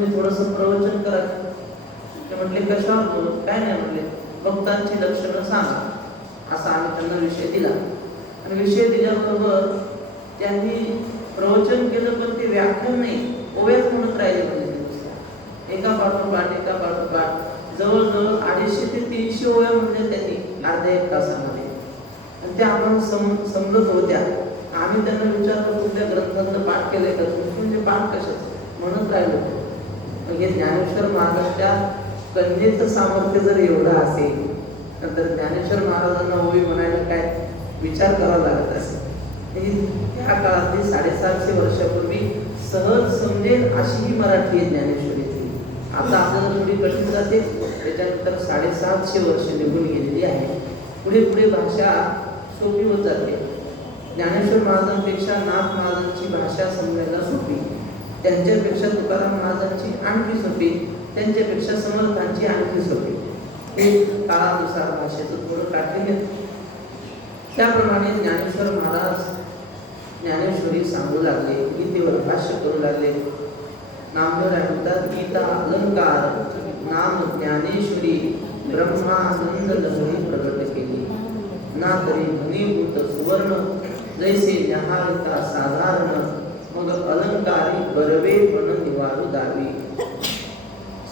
तुम्ही थोडंसं प्रवचन करा. ते म्हटले कशावर बोलू? काय नाही म्हटले, भक्तांची लक्षणं सांगा. असा आम्ही त्यांना विषय दिला आणि विषय दिल्याबरोबर त्यांनी प्रवचन केलं, पण ते व्याख्यान नाही, ओव्याच म्हणत राहिले. म्हणजे एका पाठोपाठ जवळजवळ 250 ते 300 ओव्या म्हणजे त्यांनी अर्ध्या एक तासामध्ये, आणि त्या आम्हाला समजत होत्या. आम्ही त्यांना विचारलं, कुठल्या ग्रंथातलं पाठ केलंय का तुम्ही? म्हणजे पाठ कशाचं म्हणत राहिलो. म्हणजे ज्ञानेश्वर महाराजांच्या कन्येचं सामर्थ्य जर एवढं असेल तर ज्ञानेश्वर महाराजांना ओवी म्हणायला काय विचार करावा लागत असेल. त्या काळातली 750 वर्षापूर्वी सहज समजेल अशी ही मराठी आहे ज्ञानेश्वरीची. आता आपल्याला थोडी कठीण जाते, त्याच्यानंतर 750 वर्ष निघून गेलेली आहे. पुढे पुढे भाषा सोपी होत जाते. ज्ञानेश्वर महाराजांपेक्षा नाथ महाराजांची भाषा समजायला सोपी, त्यांच्यापेक्षा तुकाराम महाराजांची आणखी सोपी, त्यांच्यापेक्षा समर्थांची आणखी सोपी. हे काळानुसार भाषेचं थोडं काठीण्य. त्याप्रमाणे ज्ञानेश्वर महाराज ज्ञानेश्वरी सांगू लागले, गीतेवर भाष्य करू लागले. नामदेव म्हणतात, गीता अलंकार नाम ज्ञानेश्वरी ब्रह्मानंद लहरी प्रगट केली. ना तरी घनीभूत सुवर्ण जैसे न्याहारिता साधारण, मग अलंकारी बरवे पण निवारू दावी.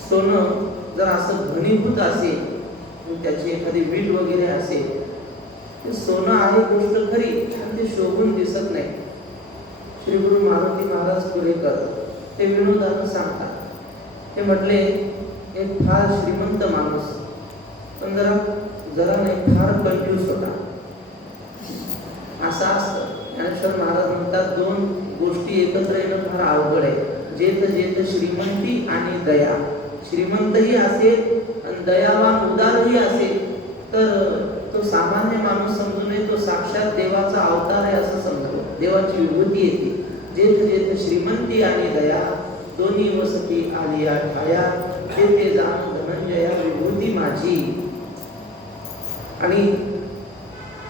सोनं जर असं घनीभूत असेल, त्याची एखादी वीट वगैरे असेल, ते सोनं आहे गोष्ट खरी, पण ते शोभून दिसत नाही. श्री गुरु मारुती महाराज पुरेकर ते विनोदानं सांगतात. ते म्हटले, एक फार श्रीमंत माणूस, पण जरा नाही फार कंजूस होता. असं असतं. ज्ञानेश्वर महाराज म्हणतात, दोन गोष्टी एकत्र येणं फार अवघड आहे. जेथ श्रीमंती आणि दया. श्रीमंतही असेल आणि दयावान उदारही असेल तर तो सामान्य माणूस समजू नये, तो साक्षात देवाचा अवतार आहे असं समजावं. देवाची विभूती येते. जेथ श्रीमंती आणि दया दोन्ही वसती आलिया ठाया, ते जाण धनंजया विभूती माझी. आणि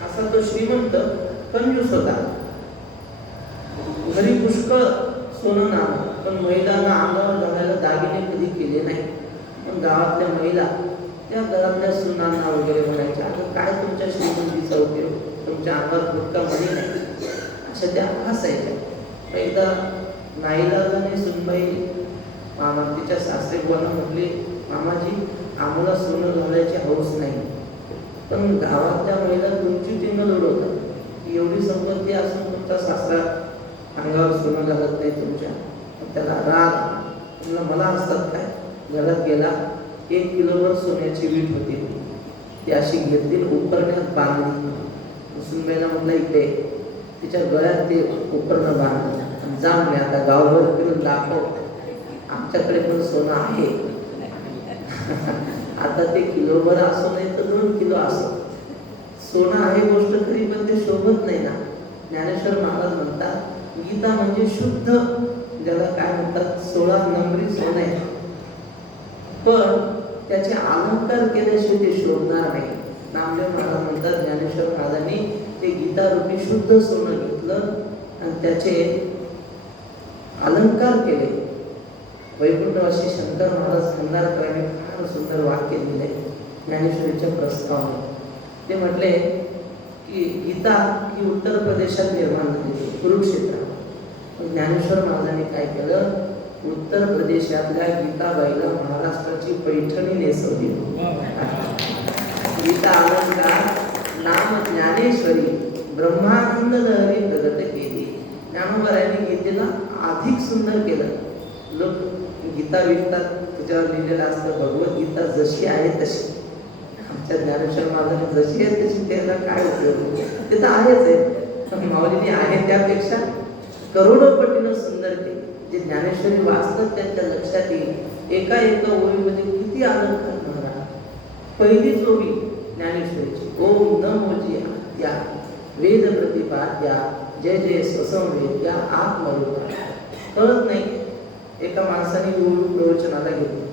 असा तो श्रीमंत कंजूस होता. घरी पुष्कळ सोनं नाणं, पण महिलांना अंगावर घालायला दागिने कधी केले नाही. पण गावातल्या महिला त्या घरातल्या सुनांना वगैरे म्हणायच्या, आता काय तुमच्या श्रीमंतीचा उपयोग, तुमच्या अंगावर फुटका म्हणे नाही, अशा त्या हसायच्या. एकदा नाईलाजाने सुनबाई मामा तिच्या सासरे बुवांना म्हटले, मामाजी आम्हाला सोनं घालायची हौस नाही, पण गावातल्या महिला तुमची टिंगल उडवतात. एवढी संपत्ती असून तुमचा सासरा अंगावर सोनं घालत नाही तुमच्या. त्याला राग, मला असतात काय. घरात गेला, 1 किलोवर सोन्याची वीट होती, ती अशी घेतली, उपरण्यात बांधली. सुनबाईला म्हटलं, इकडे तिच्या गळ्यात ते उपरणं बांधलं, जा म्हणे आता गावभर फिरून दाखव, आमच्याकडे पण सोनं आहे. आता ते किलोभर असो नाही तर 2 किलो असो, सोनं आहे गोष्ट खरी, पण ते शोभत नाही ना. ज्ञानेश्वर महाराज म्हणतात, गीता म्हणजे शुद्ध, ज्याला काय म्हणतात 16 नंबरी सोनं आहे, पण त्याचे अलंकार केल्याशिवाय ते शोभणार नाही. नामदेव महाराज म्हणतात, ज्ञानेश्वर महाराजांनी ते गीता रूपी शुद्ध सोनं घेतलं आणि त्याचे अलंकार केले. वैकुंठवासी शंकर महाराज खंडारकरांनी फार सुंदर वाक्य दिले ज्ञानेश्वरीच्या प्रस्तावाने. ते म्हटले की गीता ही उत्तर प्रदेशात निर्माण झाली, कुरुक्षेत्रात. ज्ञानेश्वर महाराजांनी काय केलं, उत्तर प्रदेशातल्या गीताबाईला महाराष्ट्राची पैठणी नेसवली. गीता अलंकार नाम ज्ञानेश्वरी ब्रह्मानंद लहरी प्रगट केली. ज्ञानोबारायांनी गीतेला अधिक सुंदर केलं. लोक गीता विकतात, त्याच्यावर लिहिलेलं असतं भगवद्गीता जशी आहे तशी. आमच्या ज्ञानेश्वर महाराजांनी जशी आहे तशी, त्याला काय उपयोग, ते तर आहेच आहे, पण माऊलीने आहे त्यापेक्षा करोडो पटीनं सुंदर केले. जे ज्ञानेश्वरी वाचतात त्यांच्या लक्षात येईल, एका ओळीमध्ये किती अलंकार म्हणा. पहिलीच ओळी ज्ञानेश्वरीची, ओम नमो या वेद प्रतिपाद्या जय जय स्वसंवेद्या आत्मरूपा. कळत नाही, एका माणसाने प्रवचनाला घेतलं,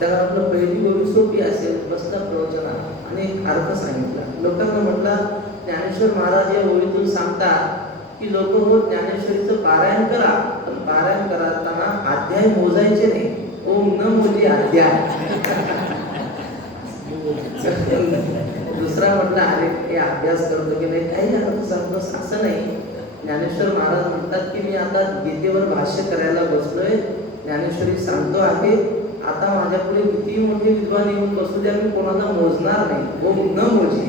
त्याला आपलं पहिली ओळी सोपी असेल, बसला प्रवचनाला आणि अर्थ सांगितला. लोकांना म्हटलं, ज्ञानेश्वर महाराज या ओळीतून सांगतात की लोक हो ज्ञानेश्वरीचं पारायण करा, पण पारायण करताना काही मोजायचे नाही. ओम न मोजी आद्या. दुसरा म्हटला अरे हे अभ्यास करतो की नाही, काही अर्थ सांगतोस असं नाही. ज्ञानेश्वर महाराज म्हणतात की मी आता गीतेवर भाष्य करायला बसलोय. ज्ञानेश्वरी सांगतो आहे आता माझ्यापुढे किती मोठे विद्वान येऊन बसू द्या, मी कोणाला मोजणार नाही. ओम न मोजी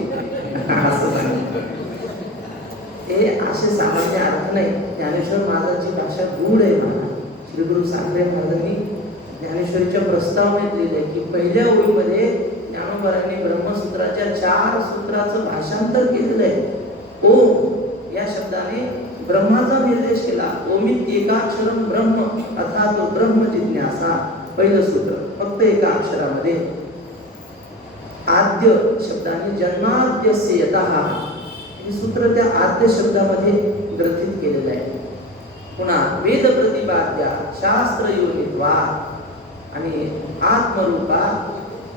असं सांगतो. हे असे सामान्य अर्थ नाही. ज्ञानेश्वर महाराजांची भाषा गूढ आहे. मला श्री गुरु साखरे महाराजांनी ज्ञानेश्वरीच्या प्रस्तावनेत लिहिले की पहिल्या ओळीमध्ये ज्ञानोबांनी ब्रह्मसूत्राच्या 4 सूत्राचं भाषांतर केलेलं आहे. ओम या शब्दाने ब्रह्माचा निर्देश केला. ओमित एकाक्षरम ब्रह्म अर्थात ब्रह्म जिज्ञासा पहिलं सूत्र फक्त एका अक्षरामध्ये. आद्य शब्दाने जन्माद्यस्य यतः हे सूत्र त्या आद्य शब्दामध्ये ग्रथित केलेलं आहे. पुन्हा वेद प्रतिपाद्या शास्त्र योनित्वा आणि आत्मरूपा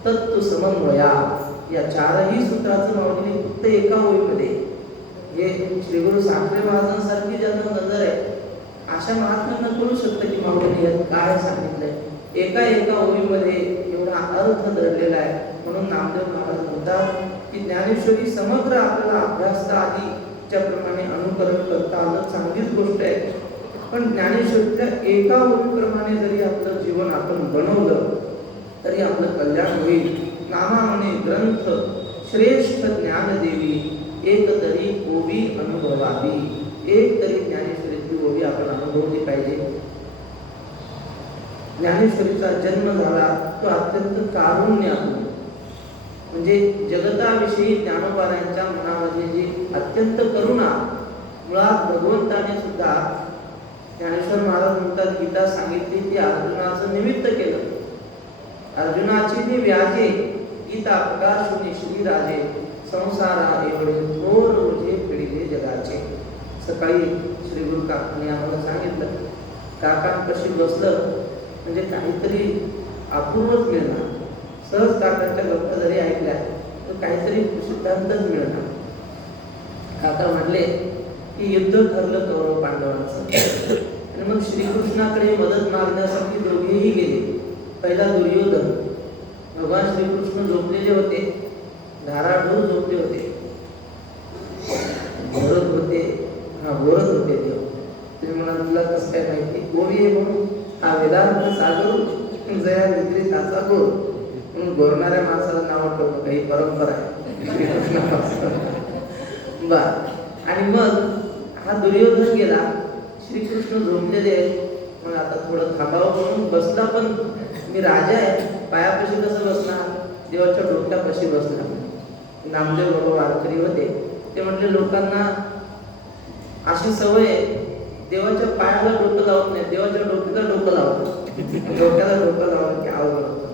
तत्व समन्वया या 4ही सूत्राचं माऊलीने फक्त एका ओळीमध्ये. हे श्री गुरु साखरे महाराजांसारखी ज्यांना नजर आहे अशा महात्म्यांना कळू शकतं की माऊलीने यात काय सांगितलंय. एका ओळीमध्ये एवढा अर्थ दडलेला आहे. म्हणून नामदेव महाराज म्हणतात की ज्ञानेश्वरी समग्र आपल्याला अभ्यास आधीच्या प्रमाणे अनुकरण करता आलं चांगलीच गोष्ट आहे. पण ज्ञानेश्वरीच्या एका ओळीप्रमाणे जरी आपलं जीवन आपण बनवलं तरी आपलं कल्याण होईल. नामा म्हणे ग्रंथ श्रेष्ठ ज्ञान देवी एक तरी ओवी अनुभवावी. एक तरी ज्ञानेश्वरीची ओवी आपण अनुभवली पाहिजे. ज्ञानेश्वरीचा जन्म झाला तो अत्यंत कारुण्यातून, म्हणजे जगताविषयी ज्ञानोबांच्या मनामध्ये जी अत्यंत करुणा, मुळात भगवंताने सुद्धा ज्ञानेश्वर महाराज म्हणतात गीता सांगितली ती अर्जुनाचं निमित्त केलं. अर्जुनाची ती व्याजे गीता प्रकाशुनी श्रीराजे संसारा एवढे थोर रोजे पिढीले जगाचे. सकाळी श्री गुरु काकांनी आम्हाला सांगितलं काकांपाशी बसलं म्हणजे काहीतरी अपूर्वच मिळणार. सहज काकांच्या गप्पा जरी ऐकल्या तर काहीतरी सिद्धांतच मिळणार. काका म्हणले की युद्ध ठरलं कौरव पांडवांचं आणि मग श्रीकृष्णाकडे मदत मागण्यासाठी दोघेही गेले. पहिला दुर्योधन. भगवान श्रीकृष्ण झोपलेले होते, धाराडूर झोपले होते, बोरत होते देव. तुम्ही म्हणा तुला कसं काय माहिती? गोवी आहे म्हणून हा वेदांत सागर जया निद्री ताचा गोड म्हणून गोरणाऱ्या माणसाला नाव ठेवणं काही परंपरा आहे बर. आणि मग हा दुर्योधन गेला, श्रीकृष्ण झोपलेले मग आता थोडं थांबावं म्हणून बसला. पण मी राजा आहे, पायापाशी कसं बसणार? देवाच्या डोक्यापाशी बसणार. नामदेव बाबा वारकरी होते, ते म्हटले लोकांना अशी सवय आहे देवाच्या पायाला डोकं लावत नाही, देवाच्या डोक्याला डोकं लावत. डोक्याला डोकं लावून की आवड होतं.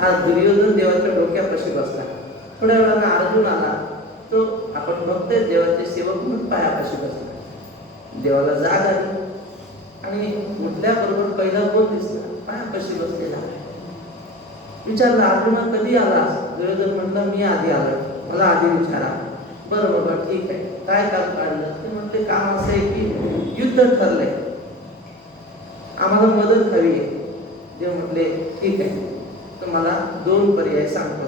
हा दुर्योधन देवाच्या डोक्यापाशी बसला. थोड्या वेळानं अर्जुन आला, तो आपण बघतोय देवाचे सेवक म्हणून पायापाशी बसला. देवाला जाग आली आणि म्हटल्याबरोबर पहिला कोण दिसला? पायापाशी बसलेला. विचारला अर्जुना कधी आलास? दुर्योधन म्हणला मी आधी आलो, मला आधी विचारा. बरं बाबा ठीक आहे, काय काम काढलं? ते म्हटले काम असं आहे की युद्ध ठरलंय, आम्हाला मदत हवी आहे. देव म्हटले ठीक आहे, तर मला 2 पर्याय सांगतो.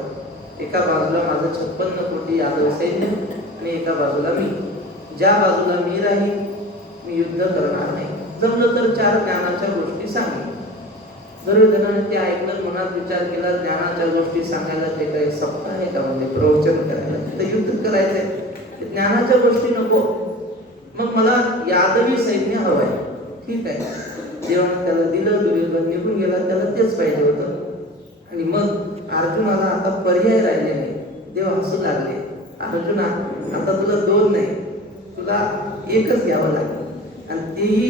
एका बाजूला माझं 56 कोटी यादव सैन्य आणि एका बाजूला मी. ज्या बाजूला मी राहील मी युद्ध करणार नाही. जमलं तर 4 ज्ञानाच्या गोष्टी सांगेन. दुर्योधनाने ते ऐकलं, मनात विचार केला ज्ञानाच्या गोष्टी सांगायला ते काही सप्ताह आहे का? म्हणजे प्रवचन करायला तर युद्ध करायचंय, ज्ञानाच्या गोष्टी नको. मग मला यादवी सैन्य हवंय. ठीक आहे, देवाने त्याला दिलं. दुर्योधन निघून गेला, त्याला तेच पाहिजे होतं. आणि मग अर्जुनाला आता पर्याय राहिले नाही. देव हसू लागले, अर्जुना आता तुला 2 नाही, तुला एकच घ्यावं लागेल. आणि तेही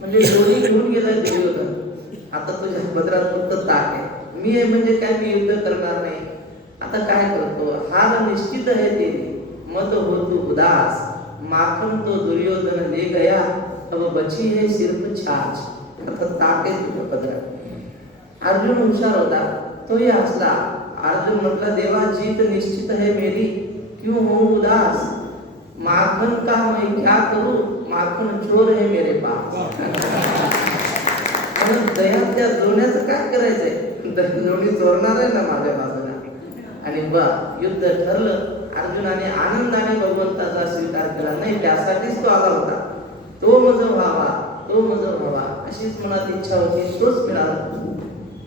म्हणजे दोन्ही घेऊन गेलाय दुर्योधन. आता तुझ्या पदरात फक्त ताक आहे. मी आहे म्हणजे काय, मी युद्ध करणार नाही. आता काय करतो? हार निश्चित आहे तेरी मत हो तू उदास. माखन तो दुर्योधन ले गया अब बची है सिर्फ छाछ. आता ताक आहे तुझ्या पदरात. अर्जुन हुशार होता, तोही हसला. अर्जुन म्हटला देवा जीत निश्चित है मेरी, क्यों हो उदास? माखन का मैं क्या करूं, माखन चोर है मेरे पास. पण दह्यातल्या दोन्याचं काय करायचंय? दोन्ही चोरणार आहे ना माझ्या बाजूला. आणि युद्ध ठरलं. अर्जुनाने आनंदाने भगवंताचा स्वीकार केला. नाही, त्यासाठीच तो आला होता. तो मज व्हावा, तो मज व्हावा अशीच मनात इच्छा होती. तोच मिळाला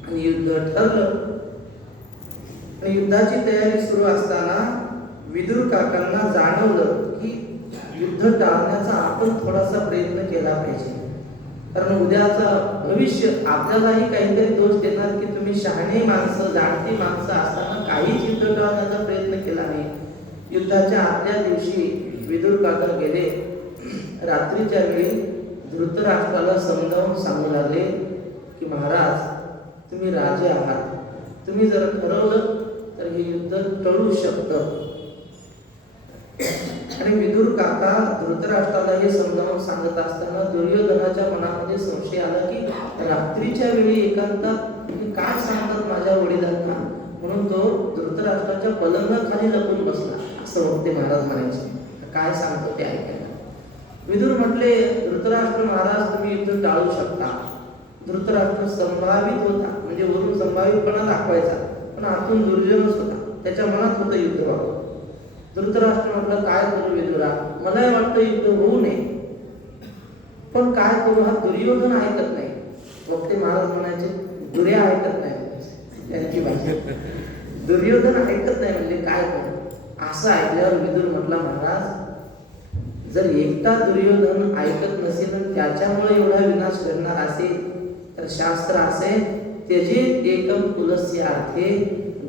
आणि युद्ध ठरलं. युद्धाची तयारी सुरू असताना विदुर काकांना जाणवलं की युद्ध टाळण्याचा आपण थोडासा प्रयत्न केला पाहिजे. कारण उद्याचं भविष्य आपल्यालाही काहीतरी दोष देणार की तुम्ही शहाणे माणसं, जाणती माणसं असताना काहीच युद्ध टाळण्याचा प्रयत्न केला नाही. युद्धाच्या आदल्या दिवशी विदुर काका गेले. रात्रीच्या वेळी धृतराष्ट्राला समजावून सांगू लागले की महाराज, तुम्ही राजे आहात. तुम्ही जर ठरवलं तर हे युद्ध टळू शकतं. आणि विदुर काका धृतराष्ट्राला हे समजावून सांगत असताना दुर्योधनाच्या मनामध्ये संशय आला की रात्रीच्या वेळी एकांतात काय सांगतात माझ्या वडिलांना. म्हणून तो धृतराष्ट्राच्या पलंगाखाली लपून बसला. असं वक्ते महाराज म्हणायचे, काय सांगतो ते ऐकायला. विदुर म्हटले, धृतराष्ट्र महाराज, तुम्ही युद्ध टाळू शकता. धृतराष्ट्र संभावित होता, म्हणजे वरून संभावितपणा दाखवायचा, पण आतून दुर्जनच होता. त्याच्या मनात होतं युद्ध व्हावं. धृतराष्ट्र म्हटलं, काय करू विदुरा, मला वाटतं युद्ध होऊ नये, पण काय करू. हा दुर्योधन ऐकत नाही. वक्ते महाराज म्हणायचे, दुर्या ऐकत नाही त्यांची भाषा. दुर्योधन ऐकत नाही म्हणजे काय करू. असं ऐकल्यावर विदुर म्हटला, महाराज, जर एकटा दुर्योधन ऐकत नसेल आणि त्याच्यामुळे एवढा विनाश घडणार असेल तर शास्त्र असे, त्यजेत एकम कुलस्य अर्थे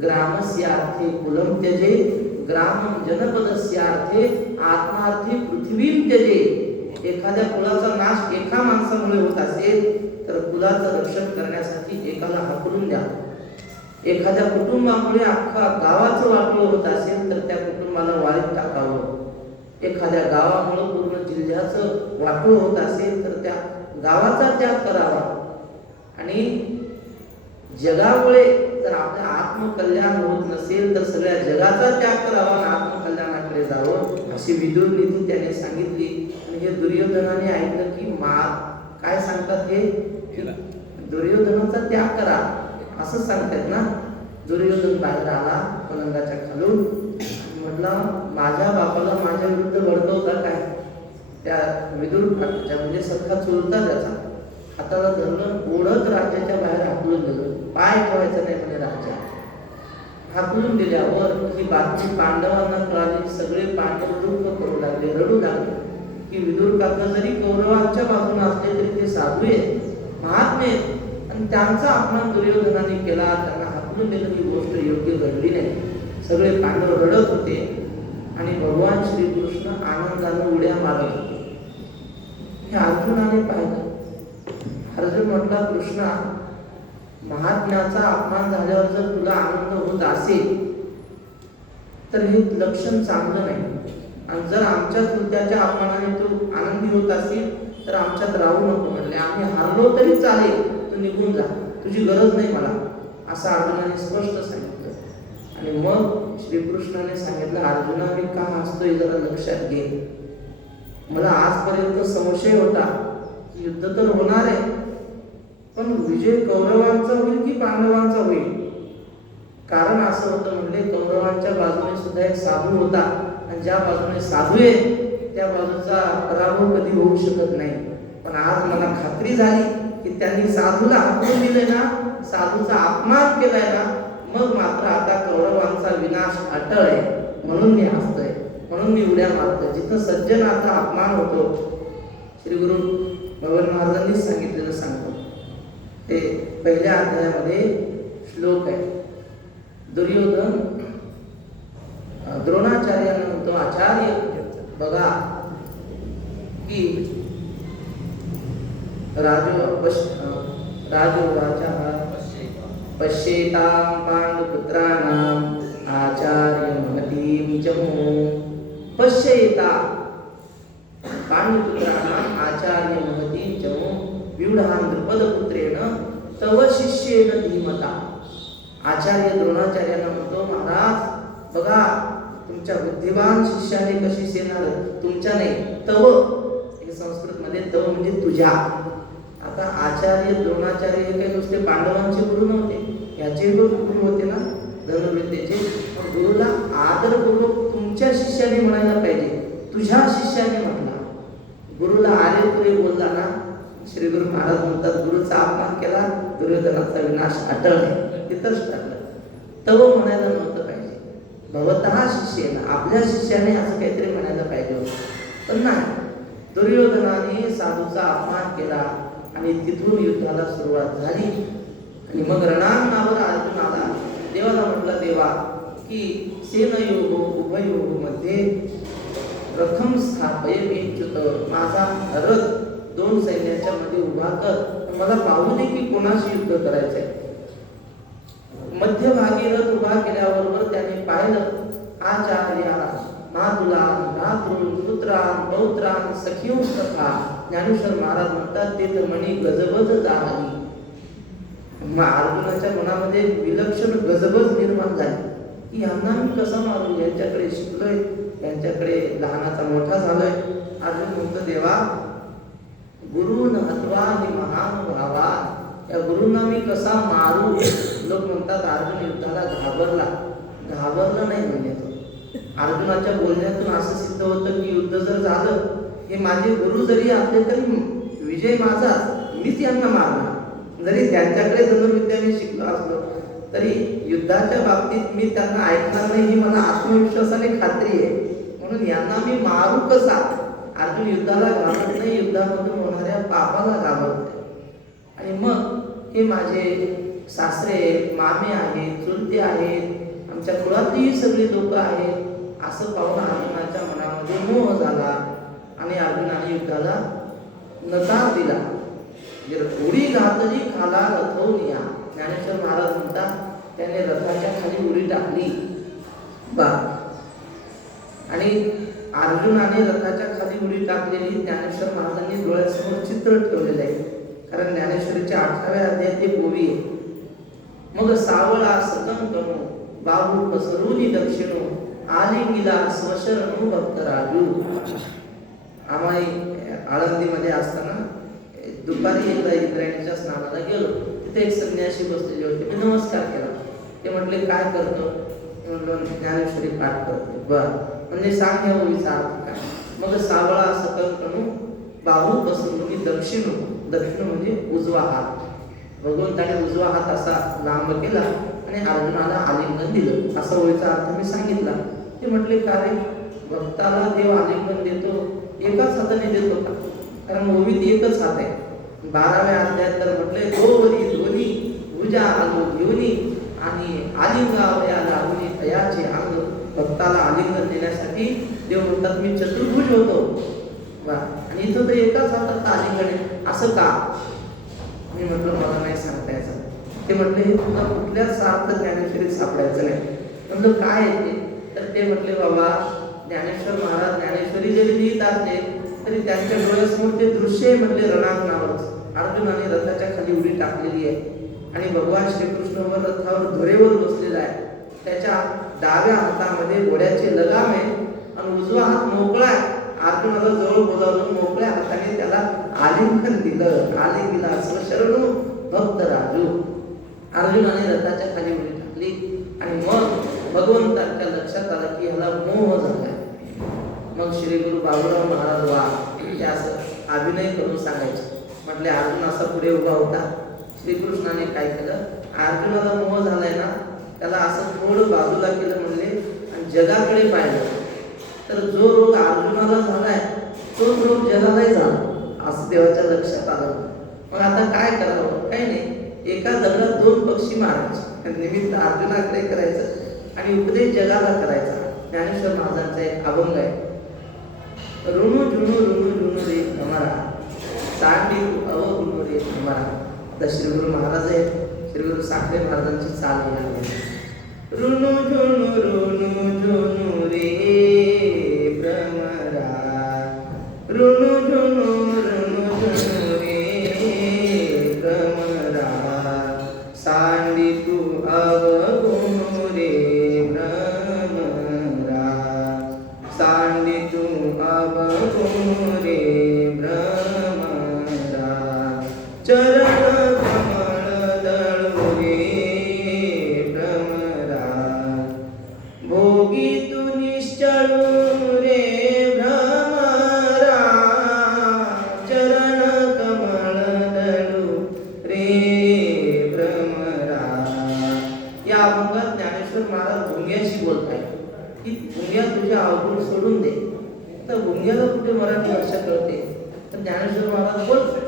ग्रामस्य अर्थे कुलम त्यजेत ग्रामम जनपदस्य अर्थे आत्मार्थी पृथ्वीम त्यजेत. एखाद्या कुलाचा नाश एका माणसामुळे होत असेल तर कुलाचं रक्षण करण्यासाठी एकाला हाकलून द्या. एखाद्या कुटुंबामुळे अख्खा गावाचं वाटोळं होत असेल तर त्या कुटुंबाला वाळीत टाकावं. एखाद्या गावामुळे पूर्ण जिल्ह्याचं वाटोळं होत असेल तर त्या गावाचा त्याग करावा. आणि जगामुळे जर आपल्या आत्मकल्याण होत नसेल तर सगळ्या जगाचा त्याग करावा आणि आत्मकल्याणाकडे जावं, अशी विदुर नीती त्याने सांगितली. आणि हे दुर्योधनाने ऐकलं की काय सांगतात हे, दुर्योधनाचा त्याग करा असं सांगतात ना. दुर्योधन बाहेर आला पलंगाच्या खालून. म्हटलं, माझ्या बापाला माझ्या विरुद्ध भडकवता काय. त्या विदुर म्हणजे सख्खा चुलता त्याचा हाताला धरलं, ओढत राज्याच्या बाहेर हाकलून दिलं. पाय ठेवायचं नाही म्हणजे राज्यात. हाकलून दिल्यावर ही बातमी पांडवांना कळाली. सगळे पांडव दुःख करू लागले, रडू लागले की विदुर काका जरी कौरवांच्या बाजूने असले तरी ते साधू आहेत, महात्मे आहेत, आणि त्यांचा अपमान दुर्योधनाने केला, त्यांना हाकलून दिलं. ही गोष्ट योग्य घडली नाही. सगळे पांडव रडत होते आणि भगवान श्रीकृष्ण आनंदाने उड्या मारत होते. हे अर्जुनाने पाहिलं. अर्जुन म्हटला, कृष्णा, महात्म्याचा अपमान झाल्यावर जर तुला आनंद होत असेल तर हे लक्षण चांगलं नाही. आणि जर आमच्या चुलत्याच्या अपमानाने तू आनंदी होत असेल तर आमच्यात राहू नको. म्हणले, आम्ही हारलो तरी चालेल, तू निघून जा, तुझी गरज नाही मला, असं अर्जुनाने स्पष्ट सांगितलं. आणि मग श्रीकृष्णाने सांगितलं, अर्जुना, मी का हसतोय जरा लक्षात घे. मला आजपर्यंत संशय होता की युद्ध तर होणार आहे, पण विजय कौरवांचा होईल की पांडवांचा होईल. कारण असं होतं, म्हणजे कौरवांच्या बाजूने सुद्धा एक साधू होता, आणि ज्या बाजूने साधू आहे त्या बाजूचा पराभव कधी होऊ शकत नाही. पण आज मला खात्री झाली की त्यांनी साधूला हाकलून दिले ना, साधूचा अपमान केलाय ना, मग मात्र आता कौरवांचा विनाश अटळ आहे. म्हणून मी हसतोय, म्हणून मी उड्या मारतोय. जिथं सज्जनाचा अपमान होतो, श्री गुरु भगवान महाराजांनी सांगितलेलं सांगतो. ते पहिल्या अध्यायामध्ये श्लोक आहे. दुर्योधन द्रोणाचार्यांना म्हणतो, आचार्य बघा की राजोवाचा पश्येतां पांडुपुत्राणां आचार्य महतीं च पश्येता पांडुपुत्राणां आचार्य महतीं च व्यूढां द्रुपदपुत्रेण तव शिष्येन धीमता. आचार्य द्रोणाचार्यांना म्हणतो, महाराज बघा, तुमच्या बुद्धिमान शिष्याने कशी सेना, तुमच्या नाही, तव, हे संस्कृत मध्ये तव म्हणजे तुझ्या. आता आचार्य द्रोणाचार्य हे काही नुसते पांडवांचे गुरु नव्हते, याचे गुरु होते ना धनुर्विद्येचे. पण गुरुला आदरपूर्वक तुमच्या शिष्याने म्हणायला पाहिजे, तुझ्या शिष्याने म्हटला. गुरुला आले तुरे बोलला ना, श्री गुरु महाराज म्हणतात गुरुचा अपमान केला, दुर्योधनाचा विनाश आटळणे, तिथंच टाकलं. तव म्हणायला नव्हतं पाहिजे, भवतः शिष्येन, आपल्या शिष्याने असं काहीतरी म्हणायला पाहिजे होतं. पण नाही, दुर्योधनाने साधूचा अपमान केला आणि तिथून युद्धाला सुरुवात झाली. आणि मग रणांगणावर अर्जुन आला. देवाला म्हटलं, देवा की सेनयोगो उभयोगो मध्ये प्रथम स्थापय किंचित, माझा रथ दोन सैन्याच्या मध्ये उभा कर, मला पाहू दे की कोणाशी युद्ध करायचंय. मध्यभागी रथ उभा केल्याबरोबर त्याने पाहिलं आचार्या मातुलान भ्रातृन पुत्रान पौत्रान सखीं तथा. ज्ञानेश्वर महाराज म्हणतात ते तर म्हणी गजबज झाली. अर्जुनाच्या मनामध्ये विलक्षण गजबज निर्माण झाली की यांना मी कसा मारू, यांच्याकडे शिकलोय, यांच्याकडे लहानाचा मोठा झालोय. अर्जुन म्हणतो, देवा गुरुन हत्वा हि महानुभावा, या गुरुंना मी कसा मारू. लोक म्हणतात अर्जुन युद्धाला घाबरला नाही म्हणजे तो. अर्जुनाच्या बोलण्यातून असं सिद्ध होतं की युद्ध जर झालं, हे माझे गुरु जरी असले तरी विजय माझा, मीच यांना मारणार. जरी त्यांच्याकडे धनुर्विद्या मी शिकलो असलो तरी युद्धाच्या बाबतीत मी त्यांना ऐकणार नाही, ही मला आत्मविश्वासाने खात्री आहे. म्हणून यांना मी मारू कसा. अर्जुन युद्धाला घाबरत नाही, युद्धामधून होणाऱ्या पापाला घाबरते. आणि मग हे माझे सासरे मामे आहेत, चुलते आहेत, आमच्या कुळातली सगळी लोक आहेत, असं पाहून अर्जुनाच्या मनामध्ये मोह झाला आणि अर्जुनाने युद्धाला नकार दिला. उडी घातली खाला रथवनिया. ज्ञानेश्वर महाराज म्हणतात त्याने रथाच्या खाली उडी टाकली बा. आणि अर्जुनाने रथाच्या खाली उडी टाकलेली ज्ञानेश्वर महाराजांनी डोळ्यासमोर चित्र ठेवलेलं आहे, कारण ज्ञानेश्वरीच्या 18व्या अध्यायात ते गोवी आहे. मग सावळा सकंकणो बाहू पसरुनी दक्षिणो आलिंगिला स्वशरणो भक्तराजू. आम्ही आळंदीमध्ये असताना दुपारी एकदा इंद्रायणीच्या स्नानाला गेलो. तिथे एक संन्यासी बसलेले होते. मी नमस्कार केला. ते म्हटले काय करतो. म्हटलं ज्ञानेश्वरी पाठ करते. बर, म्हणजे सांग ह्या ओळीचा अर्थ काय. मग सावळा सकंकणो बाहू पसरुनी दक्षिणो, दक्षिण म्हणजे उजवा हात. भगवंताने उजवा हात असा लांब केला आणि अर्जुनाला आलिंगन दिलं, असा ओळीचा अर्थ मी सांगितला. ते म्हटले का रे, भक्ताला देव आलिंगन देतो एकाच हाताने देतो का. कारण ओवीत एकच हात आहे. 12व्या अध्यायात तर म्हटले दोवरी ध्वनी भुजा आलो घेऊनी आणि आलिंगावया लागुनी तयाचे अंग. भक्ताला आलिंगन देण्यासाठी देव म्हणतात मी चतुर्भुज होतो. आणि इथं तर एकाच हातात आलिंगन आहे, असं का. मी म्हटलं मला नाही सांगता यायचं. ते म्हटले हे तुला कुठल्याच अर्थ ज्ञानेश्वरीत सापडायचं नाही. म्हणजे काय आहे तर ते म्हटले बाबा ज्ञानेश्वर महाराज ज्ञानेश्वरी जरी लिहित असले तरी त्यांच्या डोळ्यासमोर ते दृश्य आहे. म्हटले रणांगणावरच अर्जुनाने रथाच्या खाली उडी टाकलेली आहे आणि भगवान श्रीकृष्ण रथावर धुरेवर बसलेला आहे. त्याच्या डाव्या हातामध्ये घोड्याचे लगाम आहे आणि उजवा हात मोकळा आहे. अर्जुनाला जवळ बोलावून मोकळ्या हाताने त्याला आलिंगन दिलं. आलिंगिला स्वशरणो भक्तराजू. अर्जुनाने रथाच्या खाली उडी टाकली आणि मग भगवंताच्या लक्षात आलं की ह्याला मोह झालाय. मग श्री गुरु बाबूराव महाराज वा ते असं अभिनय करून सांगायचे. म्हटले अर्जुन असा पुढे उभा होता. श्रीकृष्णाने काय केलं, अर्जुनाला मोह झालाय ना, त्याला असं थोडं बाजूला केलं म्हणले आणि जगाकडे पाहिलं तर जो रोग अर्जुनाला झालाय तोच रोग जगालाही झाला असं देवाच्या लक्षात आलं. मग आता काय करावं, काही नाही, एका दगडात 2 पक्षी मारायचे. निमित्त अर्जुनाकडे करायचं आणि उपदेश जगाला करायचा. ज्ञानेश्वर महाराजांचा एक अभंग आहे, ऋणू झुणू ऋणू झुणू रे हमारा सांडी अवगुणू रे हमारा. आता श्री गुरु महाराज आहे, श्री गुरु साखरे महाराजांची चाल आहे. ऋणू झुणू ऋणू झुणू रे भ्रमरा, ऋणू झुणू ऋणू झुणू रे भ्रमरा, सांडी तू अवगुणू रे भ्रमरा, सांडी तू अवगुणू रे भ्रमरा. अवघड सोडून दे. तर भुंग्याला कुठे मराठी भाषा कळते? तर ज्ञानेश्वर महाराज बोलतात.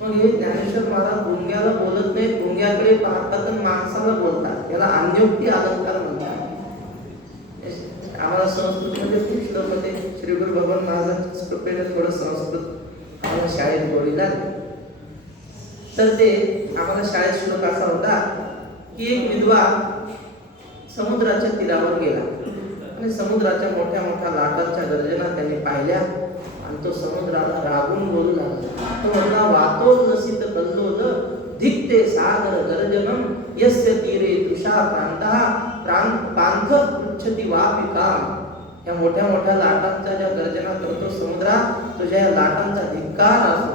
मग हे ज्ञानेश्वर महाराज भुंग्याला बोलत नाही, भुंग्याकडे पाहतात आणि माणसाला बोलतात. याला अन्योक्ती अलंकार म्हणतात. आम्हाला संस्कृतमध्ये खूप श्लोक होते. श्री गुरु भगवान महाराजांच्या कृपेने थोडं संस्कृत आम्हाला शाळेत गोडी लागली. तर ते आम्हाला शाळेत श्लोक असा होता की एक विधवा समुद्राच्या तीरावर गेला आणि समुद्राच्या मोठ्या मोठ्या लाटांच्या गर्जना त्यांनी पाहिल्या आणि तो समुद्राला रागून बोलू लागला. तो म्हणला, वातो लसित कल्लोल धिक्ते सागर गर्जनम यस्य तीरे तुषार पांथ पृच्छति वापिका. या मोठ्या मोठ्या लाटांच्या ज्या गर्जना करतो समुद्रा, तुझ्या या लाटांचा धिक्कार असो.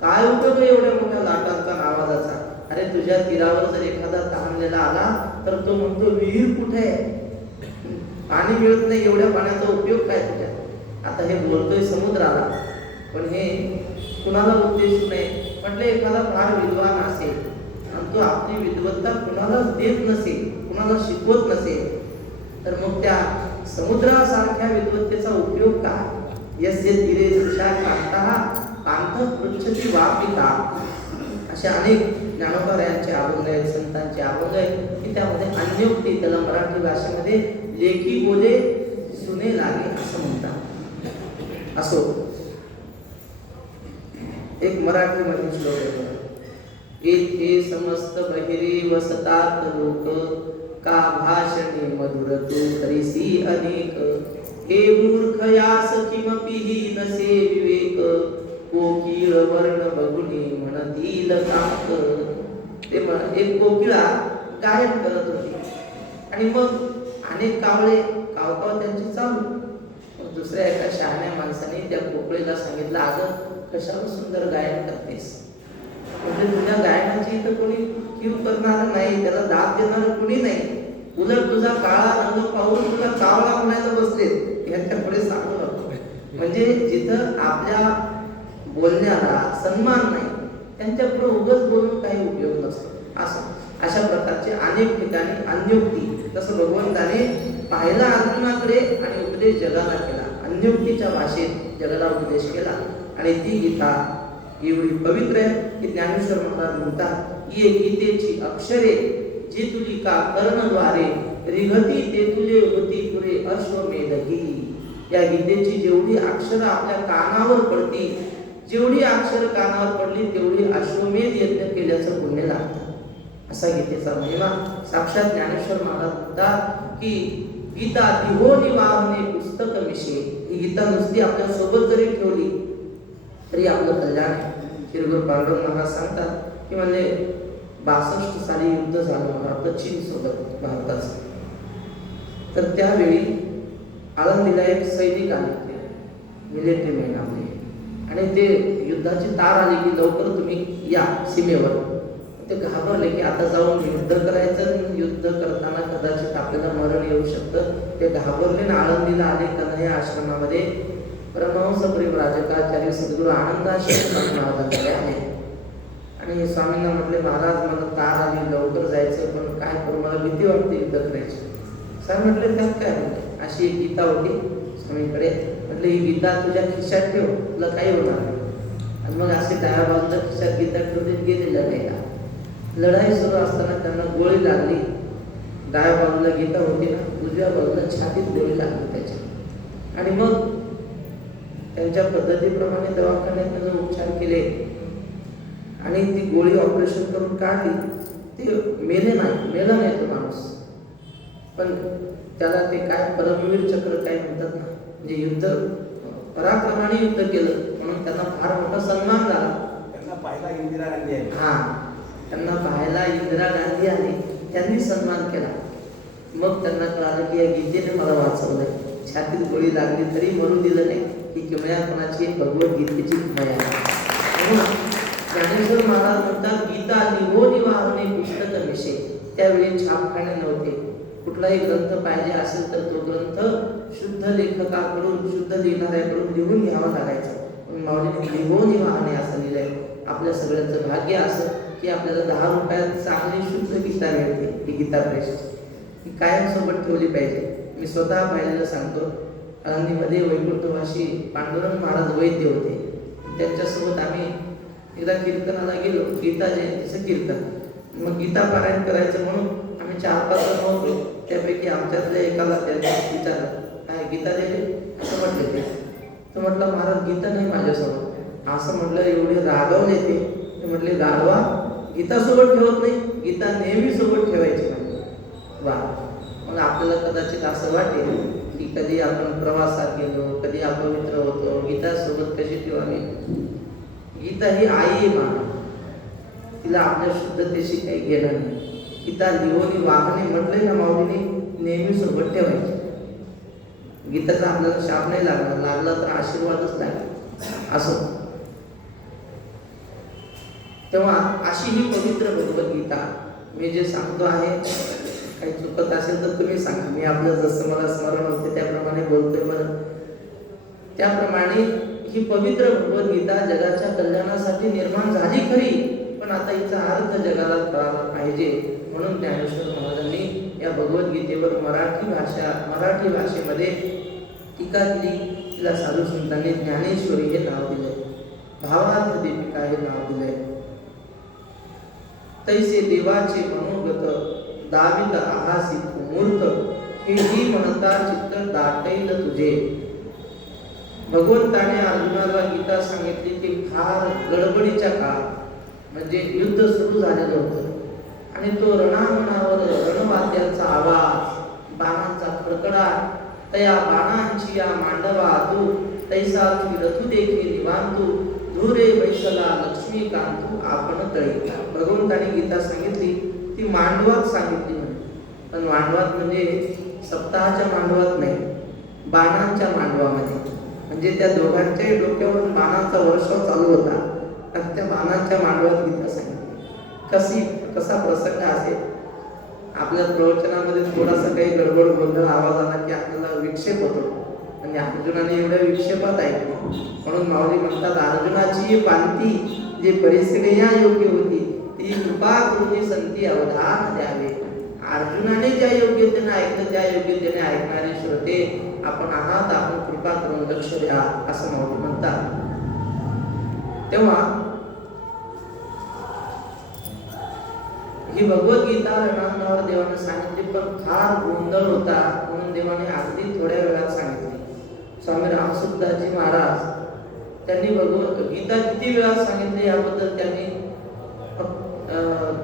काय उपयोग एवढ्या मोठ्या लाटांचा आवाजाचा? अरे तुझ्या तीरावर जर एखादा तहानलेला आला तर तो म्हणतो, विहीर कुठे आहे? पाणी मिळत नाही, एवढ्या पाण्याचा उपयोग काय तुझ्या? आता हे बोलतोय समुद्राला, पण हे कुणाला उद्देश नाही. म्हटलं एखादा फार विद्वान असेल आणि तो आपली विद्वत्ता कुणाला देत नसेल, कुणाला शिकवत नसेल, तर मग त्या समुद्रासारख्या विद्वत्तेचा उपयोग काय? यस्य तीरे तुषार पांथ पृच्छति वापिका. अशा अनेक ज्ञानोबारायांचे अभंग आहेत, संतांचे अभंग आहेत की त्यामध्ये अन्योक्ती, त्याला मराठी भाषेमध्ये लेखी बोले सुने लागे असं म्हणतात. असो, एक मराठी मध्ये श्लोक आहे. येथे समस्त बहिरे वसतात लोक, का भाषणे मधुर तू करीसी अनेक. हे मूर्ख यास किमपि नसे विवेक, कोकिळ वर्ण बघुनी म्हणतील काक. ते एक कोकिळा गायन करत होती आणि मग अनेक कावळे कावकाव त्यांची चालू. दुसऱ्या एका शहाण्या माणसाने त्या कोकिळेला सांगितलं, अगं कशावर सुंदर गायन करतेस? म्हणजे तुझ्या गायनाची इथं कोणी कीव करणार नाही, त्याला दाद देणार कोणी नाही. उलट तुझा काळा रंग पाहून तुला कावळा म्हणायला बसले, यांच्या पुढे सांगू नको. म्हणजे जिथं आपल्या बोलण्याला सन्मान नाही, त्यांच्या पुढे उगाच बोलून काही उपयोग नसतो. असं अशा प्रकारचे अनेक ठिकाणी अन्योक्ती. तसं भगवंताने पाहिला अर्जुनाकडे आणि उपदेश जगाला केला. अन्योक्तीच्या भाषेत जगाला उपदेश केला आणि ती गीता एवढी पवित्र आहे की ज्ञानेश्वर महाराज म्हणतात, ये गीतेची अक्षरे जे तुली का कर्णद्वारे, रिघती ते तुले होती पुरे अश्वमेधही. या गीतेची जेवढी अक्षरं आपल्या कानावर पडतील, जेवढी अक्षर कानावर पडली तेवढी अश्वमेध यज्ञ केल्याचं पुण्य लागतं. असा गीतेचा महिमा साक्षात ज्ञानेश्वर महाराज म्हणतात की गीता दिहो निवाहने पुस्तक मिशे. ही गीता नुसती आपल्या सोबत जरी ठेवली तरी आपलं कल्याण आहे. श्री गुरु पांडुरंग महाराज सांगतात की म्हणजे 62 साली युद्ध झालं आपलं चीन सोबत भारताचं. तर त्यावेळी आळंदीला एक सैनिक आले, मिलिटरी मॅन आपले, आणि ते युद्धाची तार आली की लवकर तुम्ही या सीमेवर. ते घाबरले की आता जाऊन युद्ध करायचं, युद्ध करताना कदाचित आपल्याला मरण येऊ शकतं. ते घाबरले ना आळंदीला आले. कन्हैया आश्रमामध्ये परमहंस परिव्राजकाचार्य सद्गुरू आनंदाश्रम स्वामी महाराजांकडे आले आणि स्वामींना म्हटले, महाराज मला तार आली, लवकर जायचं, पण काय करू, मला भीती वाटते युद्ध करायची. स्वामी म्हटले, त्यात काय म्हणते? अशी एक गीता होती स्वामींकडे. म्हटले, ही गीता तुझ्या खिशात ठेव, तुला काही होणार नाही. आणि मग असे डाव्या बाजूला खिशात गीता ठेवून गेले लढाईला. लढाई सुरू असताना त्यांना गोळी लागली. डाव्या बाजूला गीता होती ना, उजव्या बाजूला छातीत गोळी लागली त्याची. आणि मग त्यांच्या पद्धतीप्रमाणे दवाखान्यात उपचार केले आणि ती गोळी ऑपरेशन करून काढली. ते मेला नाही तो माणूस, पण त्याला ते काय परमवीर चक्र काय म्हणतात ना, म्हणजे युद्ध पराक्रमाने युद्ध केलं म्हणून त्यांना फार मोठा सन्मान झाला. त्यांना पाहायला इंदिरा गांधी आहे. त्यांना पाहायला इंदिरा गांधी आली, त्यांनी सन्मान केला. मग त्यांना कळालं की या गीतेने मला वाचवलंय. छातीत गोळी लागली तरी मरू दिलं नाही. ही किमयापणाची भगवद्गीतेची किमया आहे. ज्ञानेश्वर महाराज म्हणतात, गीता निहो निवाहने पुस्तक मिशे. त्यावेळी छापखाने नव्हते. कुठलाही ग्रंथ पाहिजे असेल तर तो ग्रंथ शुद्ध लेखकाकडून, शुद्ध लिहिणाऱ्याकडून लिहून घ्यावा लागायचा. पण माऊलीने निहो निवाहने असं लिहिलंय. आपल्या सगळ्यांचं भाग्य असं की आपल्याला 10 रुपयात चांगली शुद्ध गीता मिळते. ही गीता प्रेस ही कायम सोबत ठेवली पाहिजे. मी स्वतः पाहिलेलं सांगतो आळंदीमध्ये वैकुंठवासी पांडुरंग महाराज वैद्य होते. त्यांच्यासोबत आम्ही एकदा कीर्तनाला गेलो, गीता जयंतीचं कीर्तन. मग गीता पारायण करायचं म्हणून आम्ही 4-5 जण होतो. त्यापैकी आमच्यातल्या एकाला त्यांनी विचारलं, काय गीता दिली असं म्हटले ते. तर म्हटलं महाराज गीता नाही माझ्यासोबत. असं म्हटलं, एवढे रागावले ते म्हटले गाढवा गीता सोबत ठेवत नाही, गीता नेहमी सोबत ठेवायची म्हणजे. वा. मग आपल्याला कदाचित असं वाटेल की कधी आपण प्रवासात गेलो, कधी अपवित्र होतो, गीता सोबत कशी ठेवावी. गीता ही आई आहे मान, तिला आपल्या शुद्धतेशी काही घेणं नाही. गीता लिहोनी वाहने म्हटले ना माऊलीने, नेहमी सोबत ठेवायची. गीताचा आपल्याला शाप नाही लागला तर आशीर्वादच लागला असं. तेव्हा अशी ही पवित्र भगवद्गीता मी जे सांगतो आहे, काही चुकत असेल तर तुम्ही सांगा. मी आपलं जसं मला स्मरण होते त्याप्रमाणे बोलतोय बरं. त्याप्रमाणे ही पवित्र भगवद्गीता जगाच्या कल्याणासाठी निर्माण झाली खरी, पण आता हिचा अर्थ जगाला कळाला पाहिजे. म्हणून ज्ञानेश्वर महाराजांनी या भगवद्गीतेवर मराठी भाषेमध्ये टीका केली. तिला साधू संतांनी ज्ञानेश्वरी हे नाव दिले, भावार्थ दीपिका हे नाव दिले. तैसे देवाचे मनोगत दावित आहासी मूर्त, हे ही म्हणता चित्त दाटैल तुझे. भगवंताने अर्जुनाला गीता सांगितली की फार गडबडीच्या काळात, म्हणजे युद्ध सुरू झालेलं होतं आणि तो रणांगणावर रणवाद्यांचा आवाज, बाणांचा खडखडाट, तया बाणांची या मांडवा तू, तैसा रथू देखी निवांतू, धुरे बैसला लक्ष्मीकांतू आपण तळी. भगवंताने गीता सांगितली ती मांडवात सांगितली म्हणे. पण मांडवात म्हणजे सप्ताहाच्या मांडवात नाही, बाणांच्या मांडवामध्ये. म्हणजे त्या दोघांच्याही डोक्यावरून बाणाचा वर्षाव चालू होता आणि त्या बाणांच्या मांडवात गीता सांगितली. कसा प्रसंग असेल. आपल्या प्रवचनामध्ये थोडासा काही गडबड गोंधळ आवाज आला की आपल्याला विक्षेप होतो, आणि अर्जुनाने एवढ्या विक्षेपात ऐकलं. म्हणून माऊली म्हणतात, अर्जुनाची पांती जे परिसरेया योग्य होती, ती कृपा करून संती अवधान द्यावे. अर्जुनाने ज्या योग्यतेने ऐकलं त्या योग्यतेने ऐकणारे श्रोते आपण आहात, आपण कृपा करून लक्ष द्या असं माऊली म्हणतात. तेव्हा ही भगवद्गीता रणांगणावर देवाने सांगितली, पण फार गोंधळ होता म्हणून देवाने अगदी थोड्या वेळात सांगितली. स्वामी रामसुखदासजी महाराज त्यांनी भगवद्गीता किती वेळात सांगितली याबद्दल त्यांनी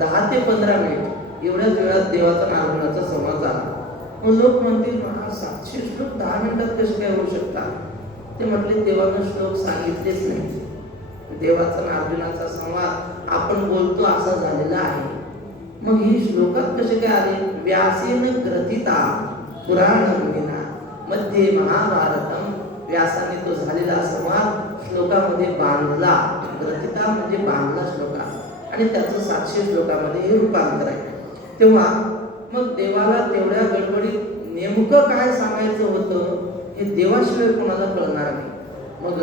10 ते 15 मिनिट एवढ्याच वेळात देवाचा नारायणाचा संवाद झाला. मग लोक म्हणतील महाराज 700 श्लोक 10 मिनिटात कसे काय होऊ शकतात. ते म्हटले देवाने श्लोक सांगितलेच नाही. देवाचा नारायणाचा संवाद आपण बोलतो असा झालेला आहे. मग ही श्लोकात कसे काय आले. व्यासेन ग्रथिता पुराण मुनीना मध्ये महाभारतम. व्यासाने तो झालेला संवाद श्लोकामध्ये बांधला. ग्रथिता म्हणजे बांधला श्लोका, आणि त्याचं 700 श्लोकामध्ये हे रूपांतर आहे. तेव्हा मग देवाला तेवढ्या गडबडीत नेमकं काय सांगायचं होतं हे देवाशिवाय कोणाला कळणार नाही. मग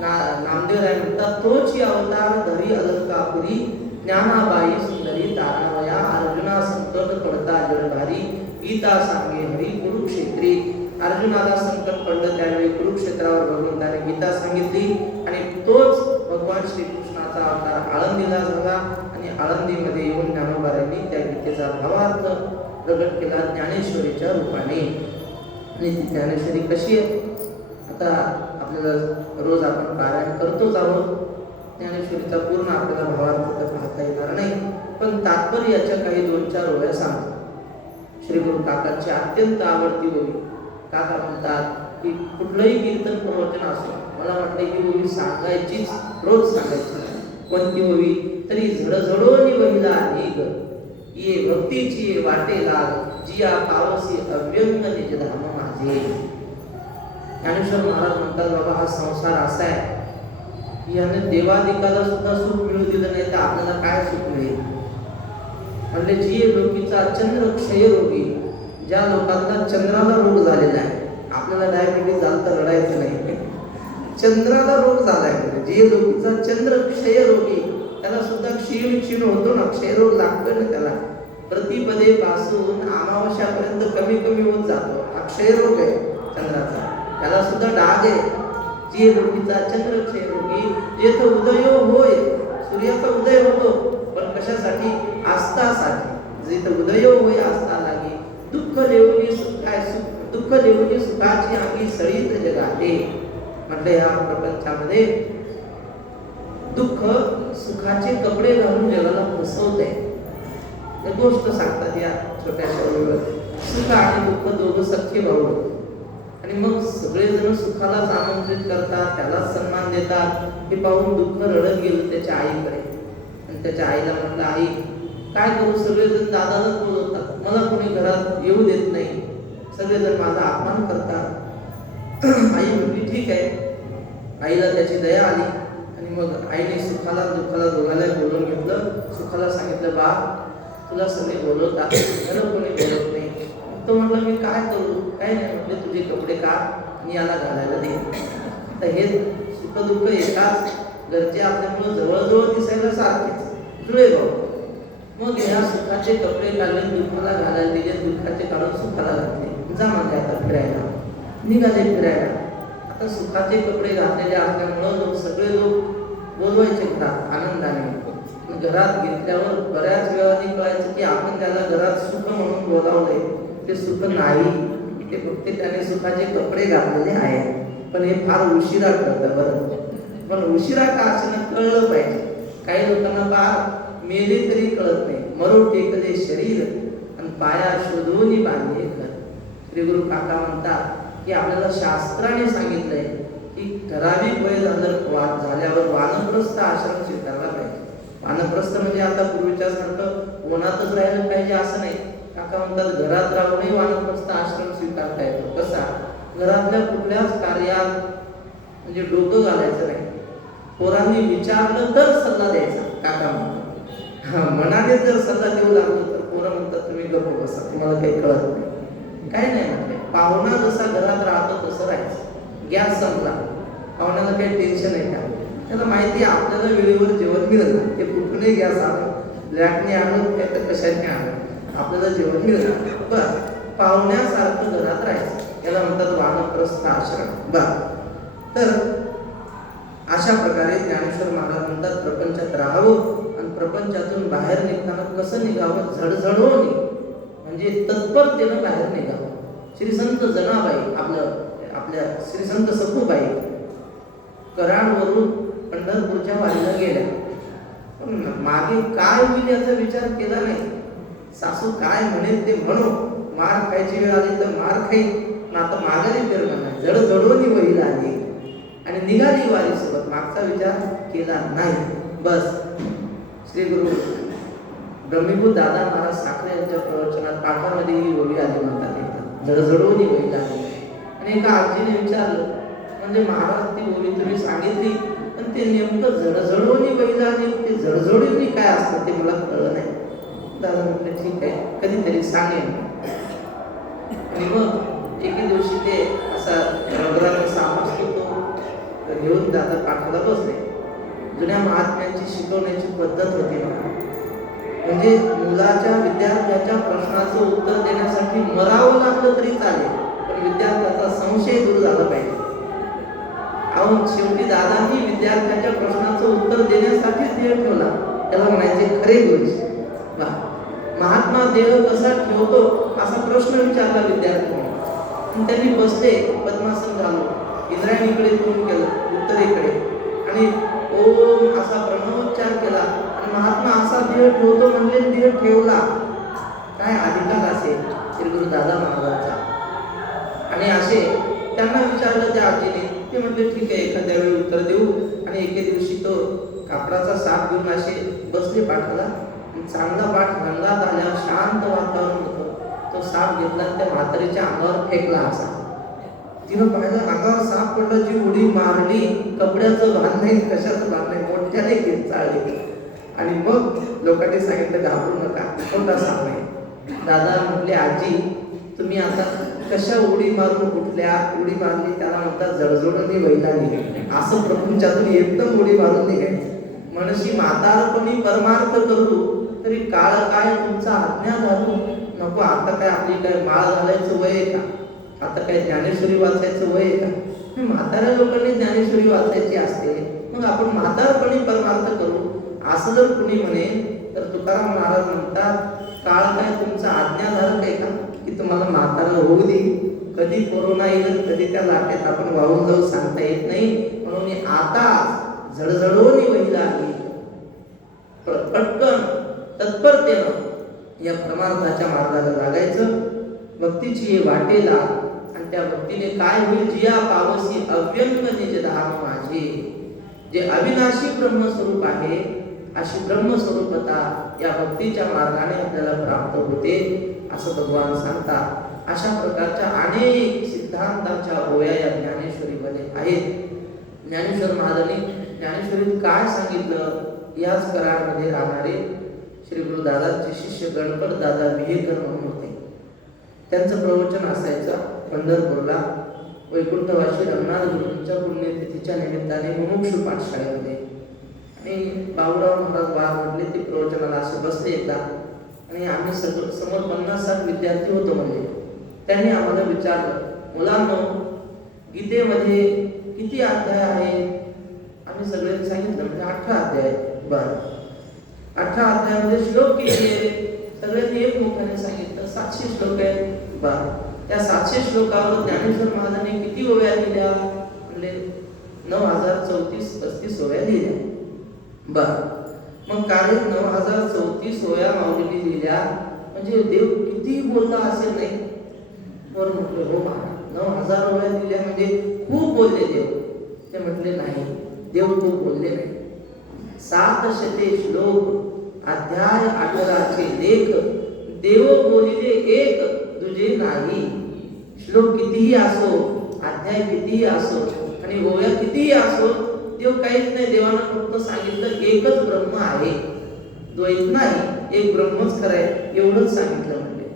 नामदेव राय म्हणतात, तोच अवतार धरी अलंकापुरी, ज्ञानाबाई सुंदरी तारावया, अर्जुना संकट पडता जडभारी, गीता सांगे हरी कुरुक्षेत्री. अर्जुनाला संकट पडलं त्यावेळी कुरुक्षेत्रावर भगवंताने गीता सांगितली, आणि तोच भगवान श्रीकृष्णाचा अवतार आळंदीला झाला, आणि आळंदीमध्ये येऊन ज्ञानोबारांनी त्या गीतेचा भावार्थ प्रगट केला ज्ञानेश्वरीच्या रूपाने. आणि ती ज्ञानेश्वरी कशी आहे आता आपल्याला रोज आपण पारायण करतोच आहोत. ज्ञानेश्वरीचा पूर्ण आपल्याला भावार्थ तर पाहता येणार नाही, पण तात्पर्य याच्या काही 2-4 ओळ्या सांगतो. श्री गुरु काकांची अत्यंत आवडती ओवी. काका म्हणतात की कुठलंही कीर्तन प्रवचन असो, मला वाटतं ही ओवी सांगायचीच, रोज सांगायची. कोणती ओवी तरी झडझडोनी वहिला निघ, ये भक्तीची वाटे लाग, जिया पावसी अव्यंग निज धाम माझे. ज्ञानेश्वर महाराज म्हणतात, बाबा हा संसार असा आहे याने देवादिकाला सुद्धा सुख मिळू दिलं नाही तर आपल्याला काय सुख मिळेल. म्हणजे जी लोकीचा चंद्र क्षय रोगी, ज्या लोकांना चंद्राला रोग झालेला आहे, आपल्याला डायबिटीज झालं तर रडायचं नाही, चंद्राला रोग झालाय. जे लोकीचा चंद्र क्षय रोगी, त्याला सुद्धा क्षीण होतो ना, क्षयरोग लागतो ना त्याला. प्रतिपदे पासून अमावस्यापर्यंत कमी होत जातो. हा क्षयरोग आहे चंद्राचा. त्याला सुद्धा डाग आहे. जे रोखीचा चंद्रक्षय रोखी जेथे उदय होय, सूर्याचा उदय होतो, पण कशासाठी? आस्थासाठी. जिथे उदय होय आस्था लागी, दुःख लेवली काय दुःख लेवली सुखाची आम्ही सळीत जगाते. म्हटलं या प्रपंचामध्ये दुःख सुखाचे कपडे घालून जगाला फसवते. एक गोष्ट सांगतात या छोट्याशा वेळेवर, सुख आणि दुःख दोघं सख्खे भाऊ, आणि मग सगळेजण सुखालाच आमंत्रित करतात, त्यालाच सन्मान देतात. हे पाहून दुःख रडत गेलं त्याच्या आईकडे, आणि त्याच्या आईला म्हटलं, आई काय करू, सगळेजण दादालाच बोलवतात, मला कोणी घरात येऊ देत नाही, सगळेजण माझा अपमान करतात. आई म्हटली ठीक आहे. आईला त्याची दया आली, आणि मग आईने सुखाला दुःखाला दोघांना बोलवून घेतलं. सुखाला सांगितलं, बा तुला सगळे बोलवतात, मला कोणी बोलवत नाही. तो म्हटलं मी काय करू? काय नाही, म्हटले तुझे कपडे काढ मी याला घालायला दे. तर हे सुख दुःख एकाच घरचे असल्यामुळे जवळजवळ दिसायला सारखेच जुळे भाऊ. मग ह्या सुखाचे कपडे काढले, दुःखाला घालायला दिले, दुःखाचे काढून सुखाला घातले. जा म्हणजे आता फिरायला. निघाले फिरायला. आता सुखाचे कपडे घातलेले असल्यामुळं लोक सगळे लोक बोलवायचे घरात आनंदाने. घरात घेतल्यावर बऱ्याच वेळाने कळायचं की आपण त्याला घरात सुख म्हणून बोलावलंय, ते सुख नाही, ते फक्त त्याने सुखाचे कपडे घातलेले आहेत. पण हे फार उशिरा कळतं बरं. पण उशिरा का असं कळलं पाहिजे. काही लोकांना फार मेले तरी कळत नाही. मरो टेकले शरीर आणि पाया शोधून बांधले घर. श्री गुरु काका म्हणतात की आपल्याला शास्त्राने सांगितलंय की ठराविक वय झाल्यावर वानप्रस्थ आश्रम स्वीकारला पाहिजे. वानप्रस्थ म्हणजे आता पूर्वीच्या सारखं वनातच राहिलं पाहिजे असं नाही. काका म्हणतात घरात राहूनही वानप्रस्थ आश्रम स्वीकारता येतो. कसा? घरातल्या कुठल्याच कार्यात म्हणजे डोकं घालायचं नाही. पोरांनी विचारलं तर सल्ला द्यायचा. काका म्हणतात मनाने जर सल्ला देऊ लागलो तर पोरं म्हणतात तुम्ही गप्प बसा, तुम्हाला काही कळत नाही. काय नाही म्हटले, पाहुणा जसा घरात राहतो तसं राहायचं. गॅस संपला, पाहुण्याला काही टेन्शन आहे का? त्याला माहिती आहे आपल्याला वेळेवर जेवण मिळेल. ते कुठूनही गॅस आणून ब्लॅकने आणून काय तर कशाने आणून आपल्याला जेवण मिळेल. बरं, पाहुण्यासारखं घरात राहायचं, याला म्हणतात वानप्रस्थ आश्रम. बरं, तर अशा प्रकारे ज्ञानेश्वर महाराज म्हणतात प्रपंचात राहावं, आणि प्रपंचातून बाहेर निघताना कसं निघावं? झडझडून, म्हणजे तत्परतेनं बाहेर निघावं. श्री संत जनाबाई आपल्या श्री संत सखूबाई कराडवरून पंढरपूरच्या वारीला गेल्या. पण मागे काय होईल याचा विचार केला नाही. सासू काय म्हणेल ते म्हणो, मार खायची वेळ आली तर मार खाईल, पण आता माघारी फिरणं नाही. जडजडून वहीला आली आणि निघाली वारीसोबत, मागचा विचार केला नाही. बस श्री गुरु ब्रह्मीभूत दादा महाराज साखरे यांच्या प्रवचनात पाठामध्ये ही ओळी आली म्हणतात. जडजडून वहीला आली. आणि एका आजीने विचारलं, म्हणजे महाराज ती ओळी तुम्ही सांगितली, पण ते नेमकं जडजडून वहीला आली, ते जडजडून काय असतं ते मला कळलं नाही. दादा म्हटलं ठीक आहे, कधीतरी सांगेन. आणि मग एके दिवशी ते असा रबराचा साप असतो तो घेऊन दादा पाठाला बसले. जुन्या महात्म्यांची शिकवण्याची पद्धत होती ना, म्हणजे मुलाच्या विद्यार्थ्याच्या प्रश्नाचं उत्तर देण्यासाठी मरावं लागलं तरी चालेल, पण विद्यार्थ्याचा संशय दूर झाला पाहिजे. अहो शेवटी दादांनी विद्यार्थ्याच्या प्रश्नाचं उत्तर देण्यासाठीच देह ठेवला. त्याला म्हणायचे खरे गुरुजी. महात्मा देह कसा ठेवतो असा प्रश्न विचारला विद्यार्थ्यांनी. त्यांनी बसले, पद्मासन घालून, इंद्रायणीकडे तोंड केलं, उत्तरेकडे, आणि ओम असा प्रणवोच्चार केला. आणि महात्मा असा देह ठेवतो म्हणजे देह ठेवला. काय अधिकार असेल श्री गुरु दादा महाराजांचा. आणि असे त्यांना विचारलं त्या आजीने. ते म्हटले ठीक आहे, एखाद्या वेळी उत्तर देऊ. आणि एके दिवशी तो कापडाचा साप घेऊन असे बसले पाठाला. चांगला पाठ रंगात आल्यावर शांत वातावरण होतं. तो साप घेतला आणि त्या म्हातारीच्या अंगावर फेकला. असा तिनं पाहिलं, अंगावर साप पडला, जी उडी मारली, कपड्याचं भान नाही, कशाचं भान नाही, मोठ्याने चाळली. आणि मग लोकांनी सांगितलं घाबरू नका, कोणता साप नाही. दादा म्हटले आजी तुम्ही आता कशा उडी मारून उठल्या? उडी मारली त्याला म्हणतात जडजोडणी वहिला निघाली. असं प्रपंचातून एकदम उडी मारून निघायचं. मनशी म्हातारपणी परमार्थ करू तरी काळ काय तुमचा आज्ञा धरू नको. आता काय आपली काय माळ घालायचं वय आहे का? आता काय ज्ञानेश्वरी वाचायचं वय आहे का? म्हाताऱ्या लोकांनी ज्ञानेश्वरी वाचायची असते, मग आपण म्हातारपणी परमार्थ करू असं जर कुणी म्हणे तर तुकाराम महाराज म्हणतात, काळ काय तुमचा आज्ञाधारक आहे का की तुम्हाला म्हातारा होऊ देईल? कधी कोरोना येईल, कधी त्या लाटेत आपण वाहून जाऊ सांगता येत नाही. म्हणून आता झडझडून वहिला आहे, पटकन तत्परतेनं या परमार्थाच्या मार्गाला लागायचं. भक्तीची वाटेला, आणि त्या भक्तीने काय होईल? जिया पावसी अव्यंग निज धाम माझे. जे अविनाशी ब्रह्मस्वरूप आहे, अशी ब्रह्मस्वरूपता या भक्तीच्या मार्गाने आपल्याला प्राप्त होते असं भगवान सांगतात. अशा प्रकारच्या अनेक सिद्धांताच्या ओव्या या ज्ञानेश्वरीमध्ये आहेत. ज्ञानेश्वर महाराजांनी ज्ञानेश्वरीत काय सांगितलं? याच कराडमध्ये राहणारे श्री गुरुदादांचे शिष्य गणपत दादा विहेकर म्हणून होते. त्यांचं प्रवचन असायचं पंढरपूरला वैकुंठवासी रंगनाथ गुरूंच्या पुण्यतिथीच्या निमित्ताने मुमुक्षु पाठशाळेमध्ये. आणि बाबूराव महाराज वाघ म्हटले ते प्रवचनाला असे बसले एकदा, आणि आम्ही समोर 50-60 विद्यार्थी होतो. म्हणजे त्यांनी आम्हाला विचारलं, मुलांनो गीतेमध्ये किती अध्याय आहेत? आम्ही सगळे सांगितलं म्हणजे 18 अध्याय. बरं, 18 अध्यायामध्ये श्लोक किती आहेत? सगळ्यांनी एक मुखाने सांगितलं 700 श्लोक आहेत. बरं, त्या 700 श्लोकावर ज्ञानेश्वर महाराजांनी किती ओव्या लिहिल्या? म्हणजे 9034-35 ओव्या लिहिल्या. बरं, मग कार्य 9034 ओव्या माऊलींनी लिहिल्या म्हणजे देव किती बोलला असेल नाही? बरं म्हटलं, हो महाराज 9000 ओव्या लिहिल्या म्हणजे खूप बोलले देव. ते म्हटले नाही, देव खूप बोलले नाही. 700 श्लोक अध्याय 18चे लेख, देव बोलिले एक तुझे नाही. श्लोक कितीही असो, अध्याय कितीही असो, आणि ओव्या कितीही असो, देव काहीच नाही. देवानं फक्त सांगितलं एकच ब्रह्म आहे, द्वैत नाही, एक ब्रह्मच खरं आहे, एवढंच सांगितलं म्हणले.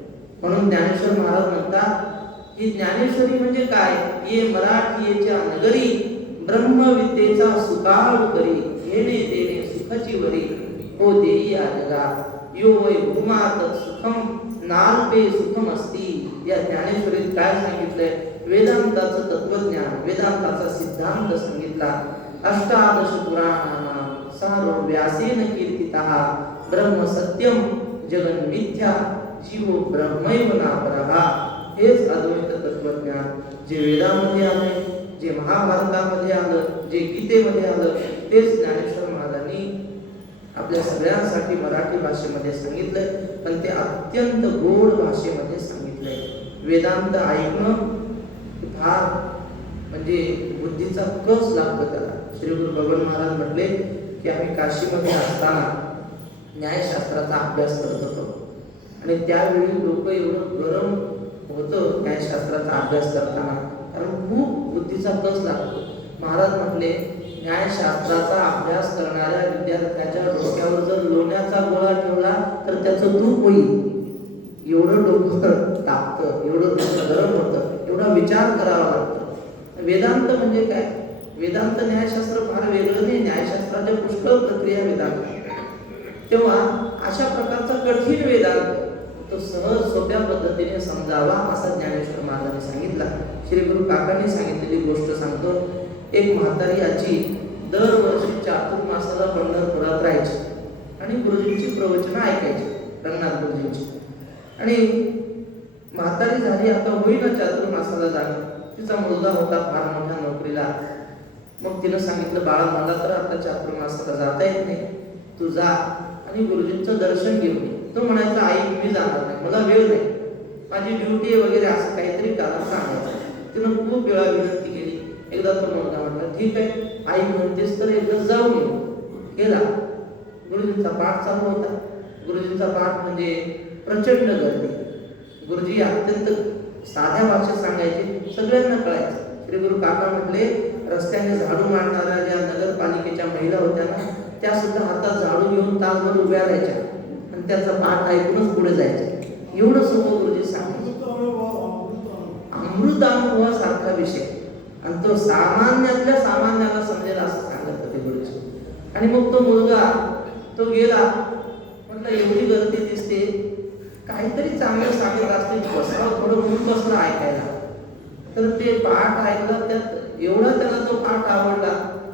म्हणून ज्ञानेश्वर महाराज म्हणतात की ज्ञानेश्वरी म्हणजे काय? ये मराठीच्या नगरी ब्रह्मविद्येचा सुकाळ करी, घेणे देणे सुखाची वरी, हो देई या जगा यो वै भूमात सुखम नाल्पे सुखम असती. या ज्ञानेश्वरीत काय सांगितलंय? वेदांताचं तत्वज्ञान, वेदांताचा सिद्धांत सांगितला. अष्टादश पुराणानां सारो व्यासेन कीर्तितः, ब्रह्म सत्यम जगन मिथ्या जीवो ब्रह्मैव नापरः. हेच अद्वैत तत्वज्ञान जे वेदामध्ये आले, जे महाभारतामध्ये आलं, जे गीतेमध्ये आलं, तेच ज्ञानेश्वर महाराजांनी आपल्या सगळ्यांसाठी मराठी भाषेमध्ये सांगितलंय. पण ते अत्यंत गोड भाषेमध्ये सांगितलंय. वेदांत ऐकणं फार म्हणजे बुद्धीचा कस लागतो त्याला. श्री गुरु भगवान महाराज म्हटले की आम्ही काशीमध्ये असताना न्यायशास्त्राचा अभ्यास करत होतो, आणि त्यावेळी लोक एवढं गरम होतं न्यायशास्त्राचा अभ्यास करताना, कारण खूप बुद्धीचा कस लागतो. महाराज म्हटले न्यायशास्त्राचा अभ्यास करणाऱ्या विद्यार्थ्याच्या डोक्यावर जर लोण्याचा गोळा ठेवला तर त्याचं धूप होईल. एवढं डोकं तापतं, एवढं डोकं गरम होतं, एवढा विचार करावा लागतो. वेदांत म्हणजे काय? वेदांत न्यायशास्त्र फार वेगळं नाही, न्यायशास्त्राच्या पुष्कळ प्रक्रिया वेदांत. तेव्हा अशा प्रकारचा कठीण वेदांत तो सहज सोप्या पद्धतीने समजावा असा ज्ञानेश्वर महाराजांनी सांगितला. श्री गुरु काकांनी सांगितलेली गोष्ट सांगतो. एक म्हातारी आजी दरवर्षी चातुर्मासाला पंढरपुरात राहायची आणि गुरुजींची प्रवचनं ऐकायची, रंगनाथ गुरुजींची. आणि म्हातारी झाली, आता होईना चातुर्मासाला जाणं. तिचा मुलगा होता फार मोठ्या नोकरीला. मग तिनं सांगितलं, बाळा मला तर आता चातुर्मासाला जाता येत नाही, तू जा आणि गुरुजींचं दर्शन घेऊन ये. तो म्हणायचा, आई मी जाणार नाही, मला वेळ नाही, माझी ड्युटी आहे वगैरे असं काहीतरी कारण सांगायचं. तिनं खूप वेळा विनंती केली. एकदा तो मुलगा म्हटला, ठीक आहे आई म्हणतेस तर एकदा जाऊन येऊ. गेला. गुरुजींचा पाठ चालू होता. गुरुजींचा पाठ म्हणजे प्रचंड गर्दी. गुरुजी अत्यंत साध्या भाषेत सांगायचे, सगळ्यांना कळायचं. श्री गुरु काका म्हटले, रस्त्याने झाडू मारणाऱ्या ज्या नगरपालिकेच्या महिला होत्या ना, त्या सुद्धा हातात झाडू घेऊन तासभर उभ्या राहायच्या आणि त्याचा पाठ ऐकूनच पुढे जायचे. एवढं सर्व गुरुजी सांगायचे. अमृत अनुभवासारखा विषय, आणि तो सामान्यातल्या सामान्याला समजेल असं सांगत होते गुरुजी. आणि मग तो मुलगा तो गेला. म्हटलं एवढी गर्दी दिसते, काहीतरी चांगलं सांगत असते, बसला थोडं म्हणून बसला ऐकायला. तर ते पाठ ऐकलं, त्यात एवढा त्याला तो पाठ आवडला,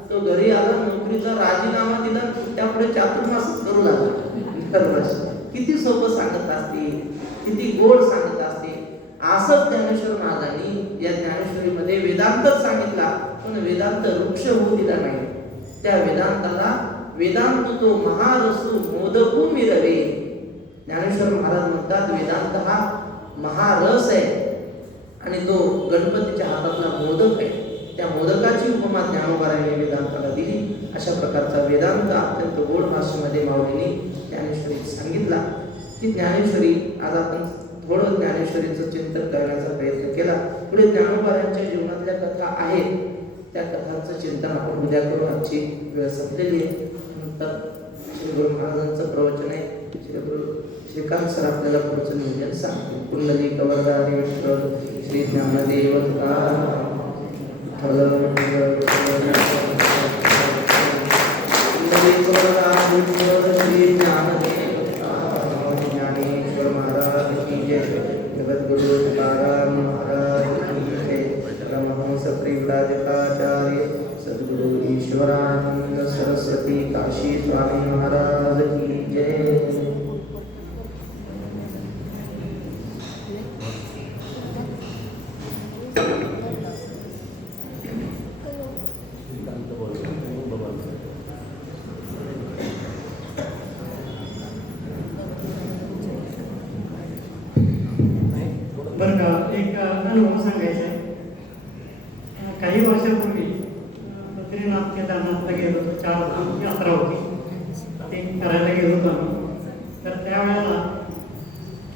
तो घरी आला, नोकरीचा राजीनामा दिला, त्यापुढे चातुर्मासच करू लागला दरवर्षी. किती सोपं सांगत असते, किती गोड सांगत असते. असंच ज्ञानेश्वर महाराजांनी या ज्ञानेश्वरीमध्ये वेदांतच सांगितला, पण वेदांत वृक्ष होऊ दिला नाही. त्या वेदांताला वेदांत तो महारसू मोदकू मिरवे. ज्ञानेश्वर महाराज म्हणतात वेदांत हा महारस आहे आणि तो गणपतीच्या हातातला मोदक आहे. त्या मोदकाची उपमा ज्ञानोबारांनी वेदांताला दिली. अशा प्रकारचा वेदांत अत्यंत गोड भाषेमध्ये माऊलींनी ज्ञानेश्वरीत सांगितला. ती ज्ञानेश्वरी आज आपण थोडं ज्ञानेश्वरीचं चिंतन करण्याचा प्रयत्न केला. पुढे ज्ञानोबारांच्या जीवनातल्या कथा आहेत, त्या कथांचं चिंतन आपण उद्या करू. आजची वेळ संपलेली आहे. नंतर श्री गुरु महाराजांचं प्रवचन आहे. श्री गुरु श्रीकांत सर आपल्याला पुढचं नियोजन सांगतील. कुंडली कवरदारी विठ्ठल श्री ज्ञानदेव तुकाराम कुंडली कवरदारी विठ्ठल श्री ज्ञानदेव तुकाराम ज्ञानेश्वर महाराज की जय. जगद्गुरु तुकाराम महाराज की जय. परमहंस परिव्राजकाचार्य सद्गुरु ईश्वरानंद सरस्वती काशी स्वामी महाराज की जय. बरं का, एक अनुभव सांगायचा आहे. काही वर्षापूर्वी बद्रीनाथ केदारनाथला गेलो होतो. 4 धाम यात्रा होती, ते करायला गेलो होतो आम्ही. तर त्यावेळेला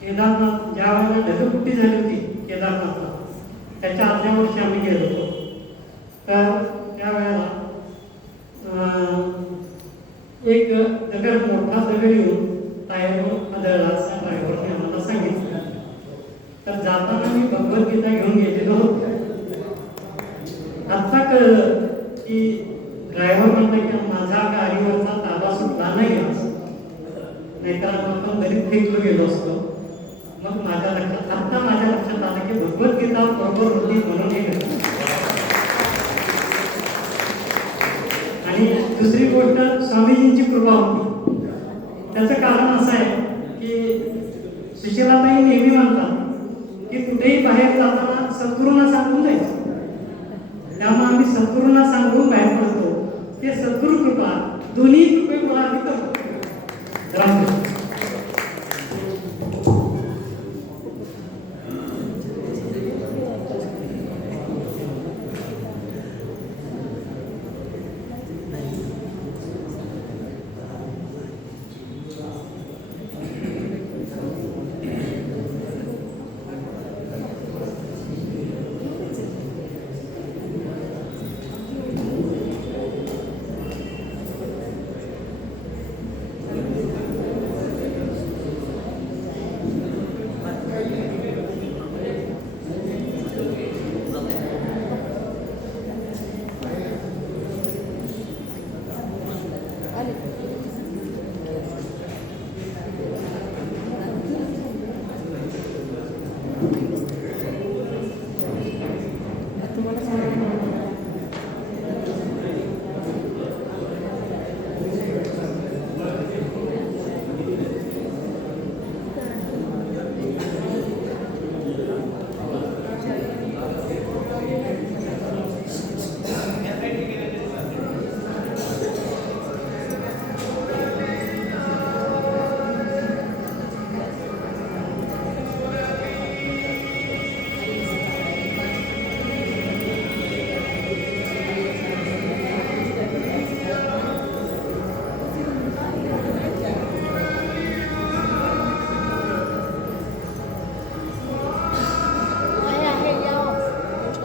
केदारनाथ ज्या वेळेला ढगफुटी झाली होती केदारनाथला, त्याच्या आदल्या वर्षी आम्ही गेलो होतो. तर त्यावेळेला एक दगड, मोठा दगड येऊन टायरवर आदळला असं ड्रायव्हरने आम्हाला सांगितलं. तर जाताना मी भगवद्गीता घेऊन गेलेलो होतो. आता कळलं की ड्रायव्हर म्हणला की माझा गाडीवरचा ताबा सुटला नाही, नाहीतर आपण घरी फेकलो गेलो असतो. मग माझ्या लक्षात आलं की भगवद्गीता बरोबर होती म्हणून हे घडलं. आणि दुसरी गोष्ट, स्वामीजींची कृपा होती. त्याचं कारण असं आहे की सुशीलाताई नेहमी म्हणतात की कुठेही बाहेर जाताना सद्गुरूंना सांगून जायचं. त्यामुळे आम्ही सद्गुरूंना सांगून बाहेर पडतो. ते सद्गुरू कृपा, दोन्ही कृपे मला अधिक